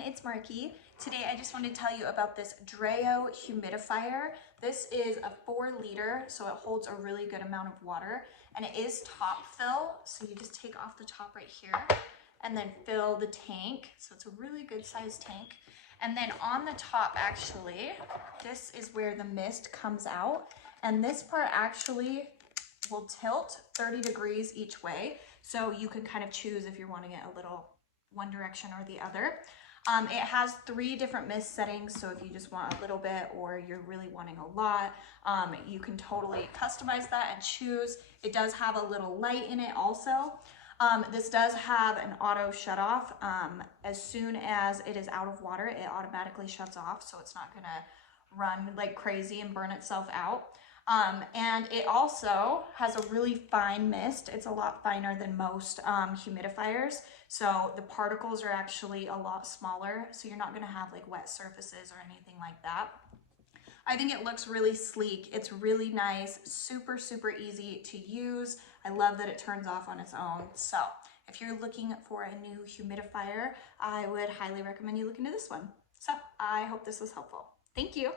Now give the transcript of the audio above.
everyone, it's Marky. Today I just wanted to tell you about this Dreo humidifier. This is a 4-liter, so it holds a really good amount of water, and it is top fill, so you just take off the top right here and then fill the tank. So it's a really good sized tank. And then on the top, actually, this is where the mist comes out, and this part actually will tilt 30 degrees each way, so you can kind of choose if you're wanting it a little one direction or the other. It has 3 different mist settings, so if you just want a little bit or you're really wanting a lot, you can totally customize that and choose. It does have a little light in it also. This does have an auto shut off. As soon as it is out of water, it automatically shuts off, so it's not gonna run like crazy and burn itself out. And it also has a really fine mist. It's a lot finer than most humidifiers. So the particles are actually a lot smaller. So you're not gonna have like wet surfaces or anything like that. I think it looks really sleek. It's really nice, super, super easy to use. I love that it turns off on its own. So if you're looking for a new humidifier, I would highly recommend you look into this one. So I hope this was helpful. Thank you.